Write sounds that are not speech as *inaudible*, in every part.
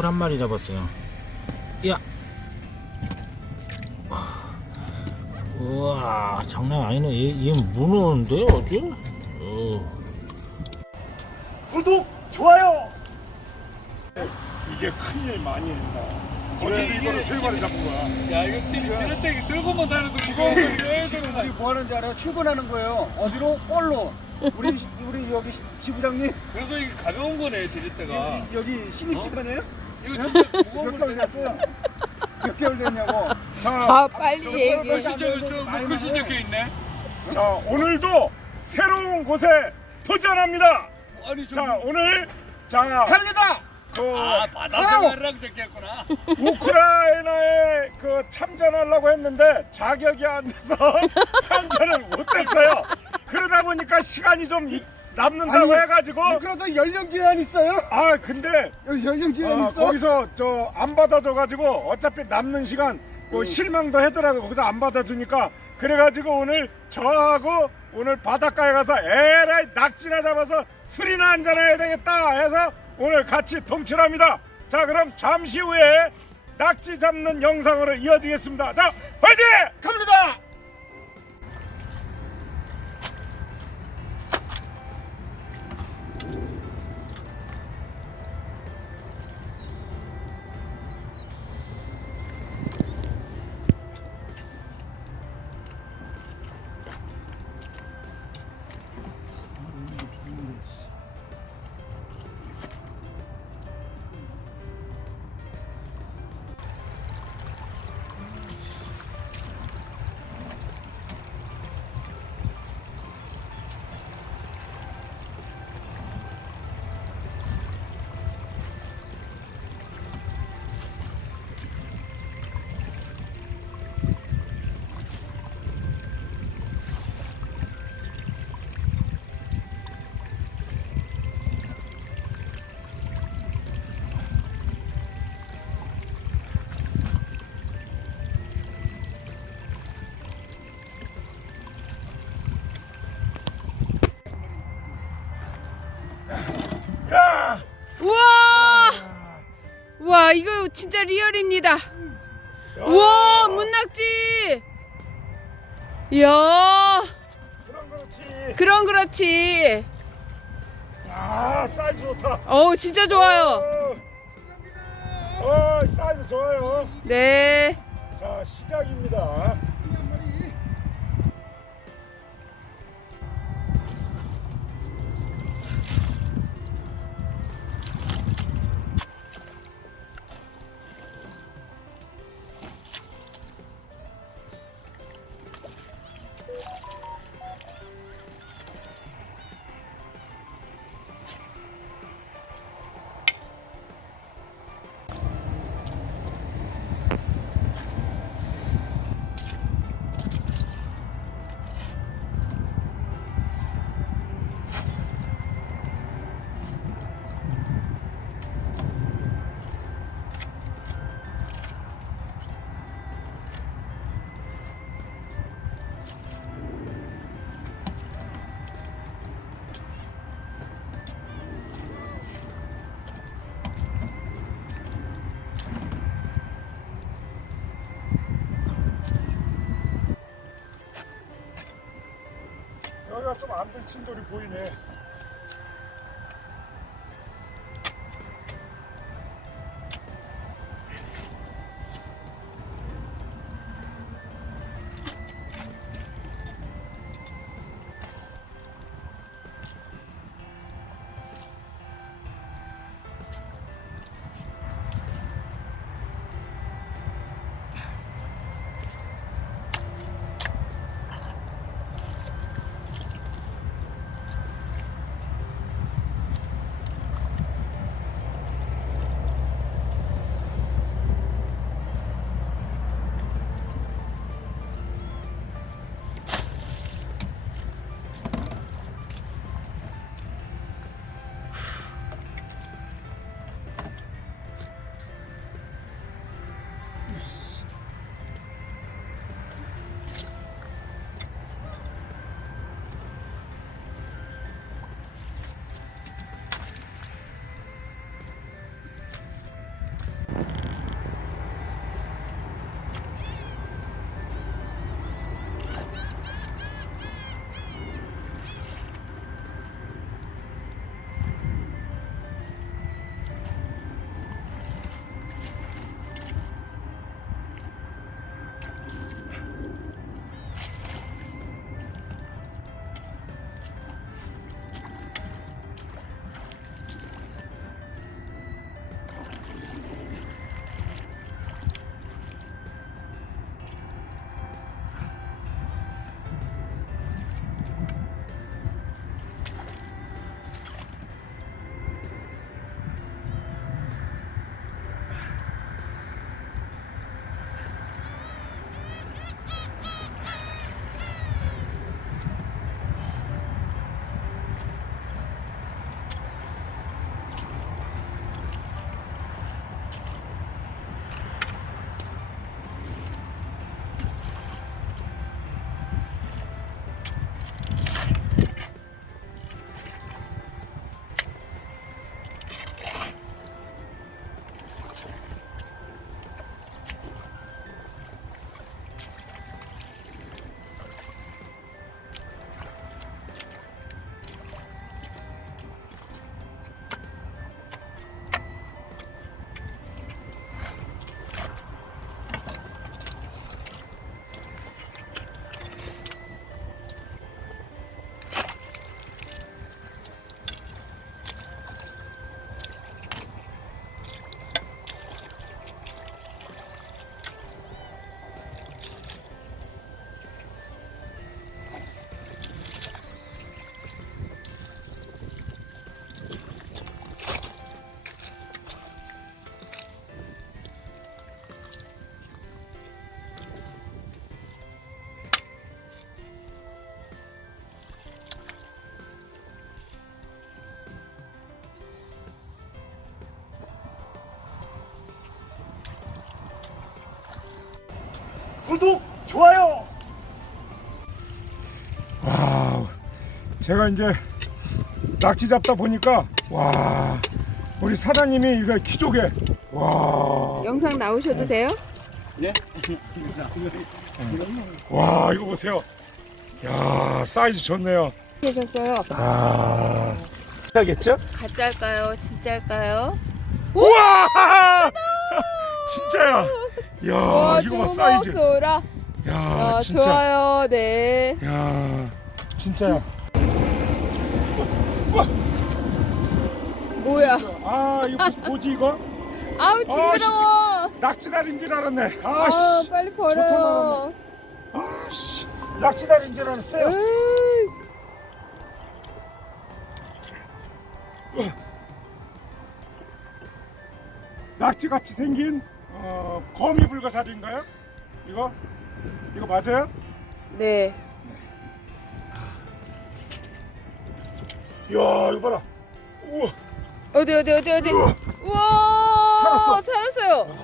21마리 잡았어요. 야! 우와, 장난 아니네. 얘, 얘 무너는데, 어디? 어. 구독, 좋아요. 이게 큰일 많이 했다. 어제 이거를 세 마리 잡은 거야. 야 이거 TV 지렛대기 들고만 다녀도 무거워 지금 우리 뭐 하는지 알아요? 출근하는 거예요. 어디로? 볼로. 우리 우리 여기 지부장님 그래도 이게 가벼운 거네 지렛대가 여기, 여기 신입 직원이에요? 이거 진짜 몇 개월 됐어요? 몇 개월 됐냐고. 자, 아 빨리 얘기해. 글씨 적혀 있네 자 오늘도 새로운 곳에 도전합니다. 아니 저자 오늘 자 갑니다. 그 아 바다 생활이랑 적혔구나 우크라이나에 그 참전하려고 했는데 자격이 안 돼서 *laughs* 참전을 못했어요. 그러다 보니까 시간이 좀 이- 남는다고 해가지고. 그래도 연령 제한 있어요? 아 근데 연령 제한 아, 있어? 거기서 저 안 받아줘가지고 어차피 남는 시간 뭐 실망도 하더라고 거기서 안 받아주니까. 그래가지고 오늘 저하고 오늘 바닷가에 가서 에라이 낙지나 잡아서 술이나 한잔 해야 되겠다 해서 오늘 같이 동출합니다. 자 그럼 잠시 후에 낙지 잡는 영상으로 이어지겠습니다. 자 화이팅! 갑니다 진짜 리얼입니다. 우와 문낙지. 이야 그럼 그렇지 그럼 그렇지. 아 사이즈 좋다 어우 진짜 좋아요. 어, 어 사이즈 좋아요 네. 자 시작입니다. 여기가 좀안 들친 돌이 보이네. 구독, 좋아요. 와, 제가 이제 낙지 잡다 보니까 와, 우리 사장님이 이거 기조개 와, 영상 나오셔도 돼요? 와 이거 보세요. 야 사이즈 좋네요. 계셨어요. 아, 하겠죠? 가짜일까요? 진짜일까요? 우와, *laughs* 진짜야. 야 와, 이거 봐 사이즈. 소라. 야 아, 진짜. 좋아요. 네. 야 진짜야. 뭐야? 아 이거 뭐- 뭐지 이거? *laughs* 아우 징그러워. 낙지다리인 줄 알았네. 아, 아씨, 빨리 버려. 아씨, 낙지다리인 줄 알았어요. 으이, 낙지같이 생긴 어, 거미 불가사리인가요? 이거? 이거 맞아요? 네. 이야 이거 봐라. 우와. 어디 어디 어디 어디. 우와. 우와. 살았어. 살았어요.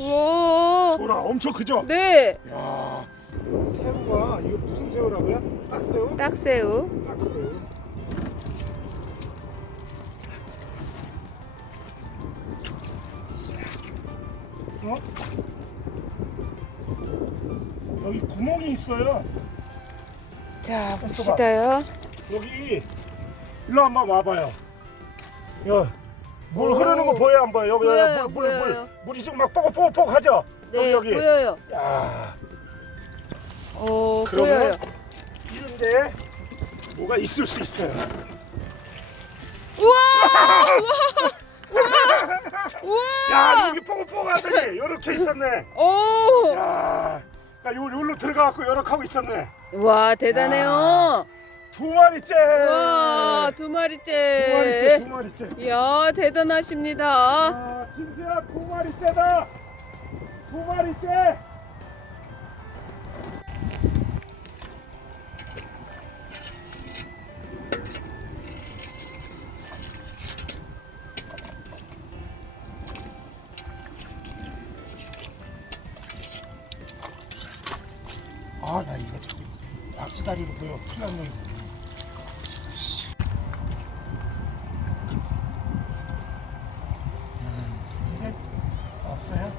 우와. 소라 엄청 크죠? 네. 야 새우가 이거 무슨 새우라고요? 딱새우? 딱새우. 딱새우. 어? 여기 구멍이 있어요. 자 봅시다요. 여기 일로 한번 와봐요. 야, 물 오. 흐르는 거 보여 안 보여? 여기 보여요, 물, 물, 물, 보여요. 물이 지금 막 뽀글뽀글 하죠? 네 여기 여기. 보여요. 야, 오 그러면 보여요. 이런데 뭐가 있을 수 있어요. 우와. 우와. 우와. 야, 여기 뽀글뽀글하더니 이렇게 있었네. 오. 야, 나 요, 요로 들어가갖고 이렇게 하고 있었네. 와 대단해요. 두 마리째. 와 두 두 마리째, 마리째. 두 마리째. 이야 대단하십니다. 아, 진수야 두 마리째다. 두 마리째. 이게 없어요?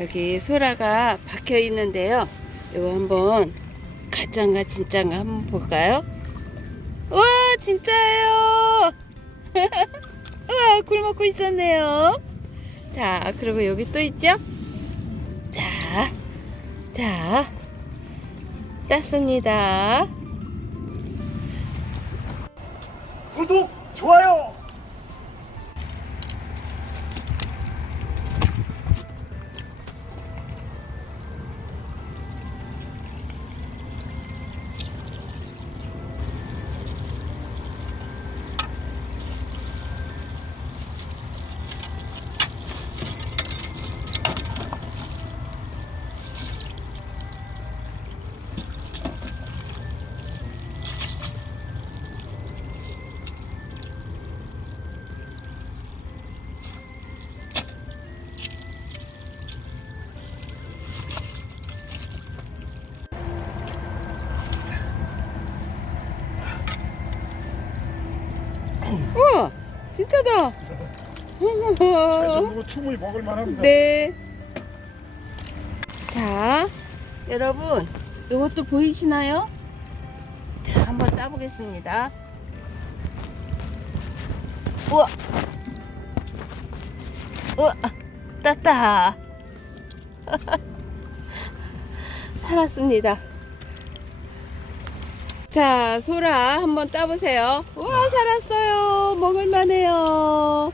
여기 소라가 박혀 있는데요. 이거 한번 가짜인가 진짜인가 한번 볼까요? 우와, 진짜예요. *laughs* 우와, 굴 먹고 있었네요. 자, 그리고 여기 또 있죠? 자, 자, 땄습니다. 구독 좋아요 진짜다. 이 정도면 충분히 먹을 만합니다 네. 자, 여러분, 이것도 보이시나요? 자, 한번 따보겠습니다. 우와! 우와! 땄다! *laughs* 살았습니다. 자, 소라 한번 따보세요. 우와, 살았어요. 먹을만해요.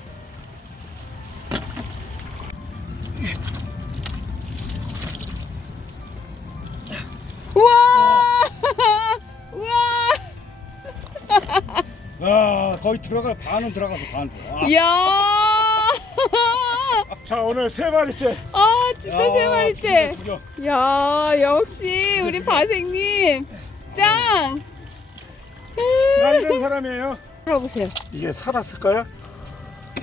우와! *laughs* 우와! 야 거의 들어가 반은 들어가서 반. 와. 이야! *laughs* 자 오늘 세 마리째 아, 진짜 세 야, 마리째. 구겨, 구겨. 야, 역시 우리 바생님 짱! 나 이런 사람이에요 들어보세요. 이게 살았을까요?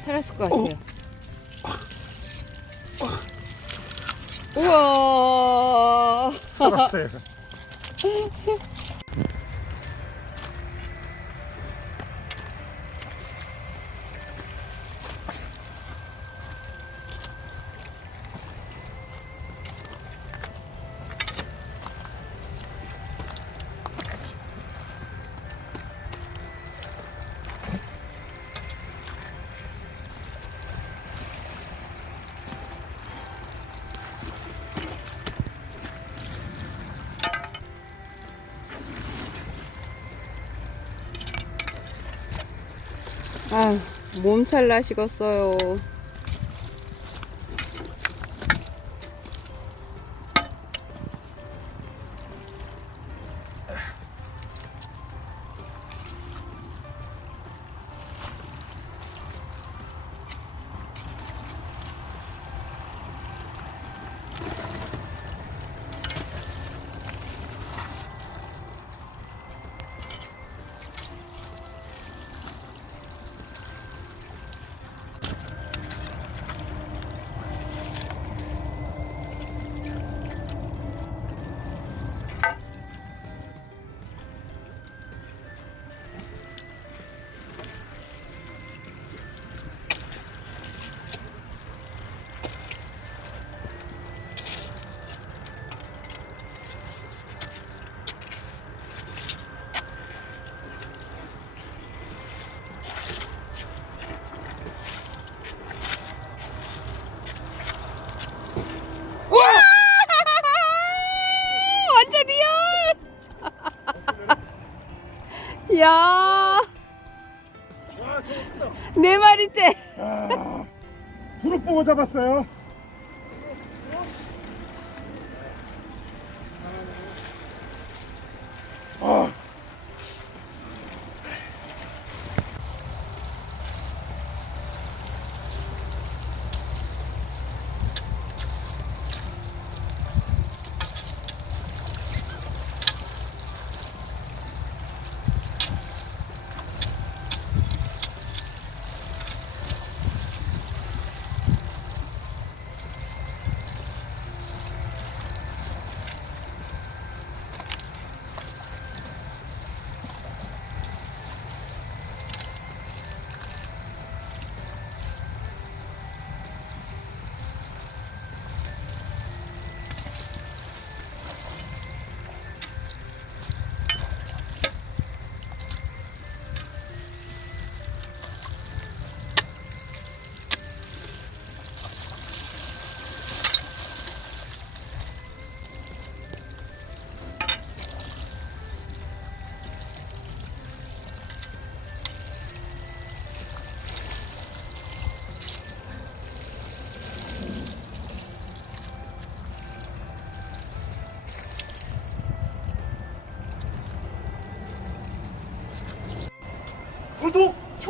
살았을 것 같아요. 우와! 살았어요 *laughs* 몸살 나시겠어요. 야! 네 마리째. 무릎 보고 잡았어요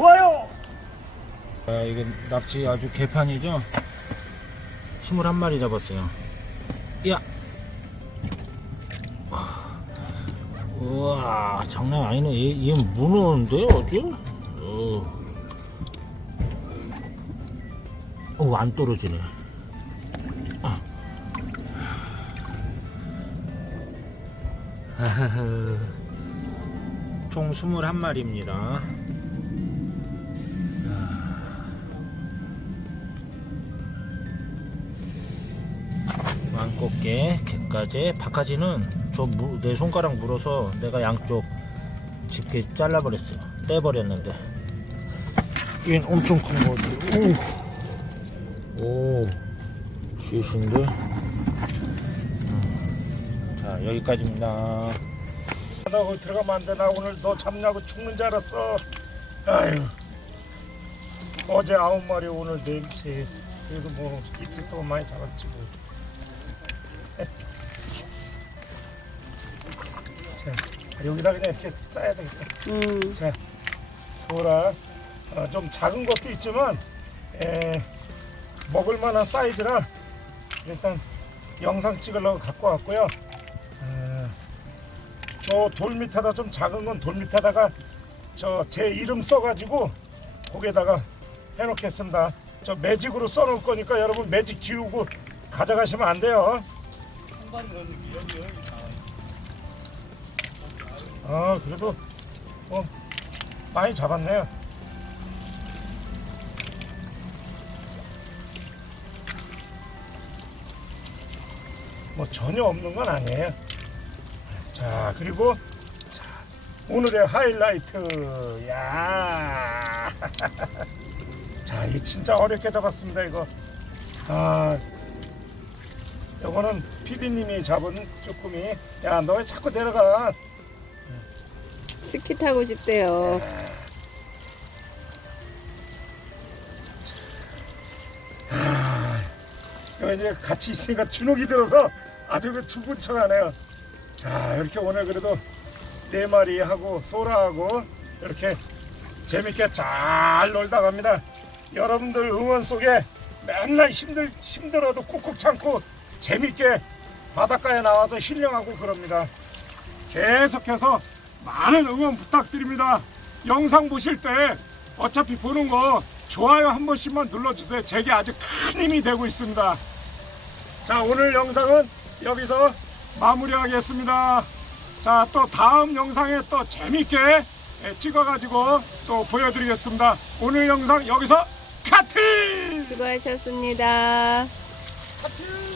좋아요 아, 이게 납치 아주 개판이죠? 21마리 잡았어요. 야! 우와, 장난 아니네. 얘, 얘 무너는데, 어디? 어. 어, 안 떨어지네. 아. 총 21마리입니다. 왕꽃게, 갯가재, 박하지는 저 내 손가락 물어서 내가 양쪽 집게 잘라버렸어요. 떼버렸는데. 얘는 엄청 큰 거 같아. 오, 오, 시신데. 음. 자, 여기까지입니다. 나 거기 들어가면 안 돼. 나 오늘 너 잡냐고 죽는 줄 알았어. 아유. 어제 아홉 마리 오늘 네세 그래도 뭐 이틀 동안 많이 잡았지 뭐. 여기다 그냥 이렇게 싸야 되겠다. 음. 자 소라 어, 좀 작은 것도 있지만 에, 먹을 만한 사이즈라 일단 영상 찍으려고 갖고 왔고요. 어, 저 돌 밑에다 좀 작은 건 돌 밑에다가 저 제 이름 써가지고 거기에다가 해놓겠습니다. 저 매직으로 써놓을 거니까 여러분 매직 지우고 가져가시면 안 돼요. 아 그래도 뭐 많이 잡았네요. 뭐 전혀 없는 건 아니에요. 자 그리고 자, 오늘의 하이라이트 야. *laughs* 자, 이 진짜 어렵게 잡았습니다 이거. 아, 이거는 PD님이 잡은 쭈꾸미. 야, 너 왜 자꾸 내려가? 스키 타고 싶대요. 이거 이제 같이 있으니까 주눅이 들어서 아주 그 죽은 척하네요. 자, 이렇게 오늘 그래도 네 마리 하고 소라하고 이렇게 재밌게 잘 놀다 갑니다. 여러분들 응원 속에 맨날 힘들 힘들어도 꾹꾹 참고 재밌게 바닷가에 나와서 힐링하고 그럽니다. 계속해서 많은 응원 부탁드립니다. 영상 보실 때 어차피 보는 거 좋아요 한 번씩만 눌러주세요. 제게 아주 큰 힘이 되고 있습니다. 자 오늘 영상은 여기서 마무리하겠습니다. 자 또 다음 영상에 또 재밌게 예, 찍어가지고 또 보여드리겠습니다. 오늘 영상 여기서 카트! 수고하셨습니다. 카트!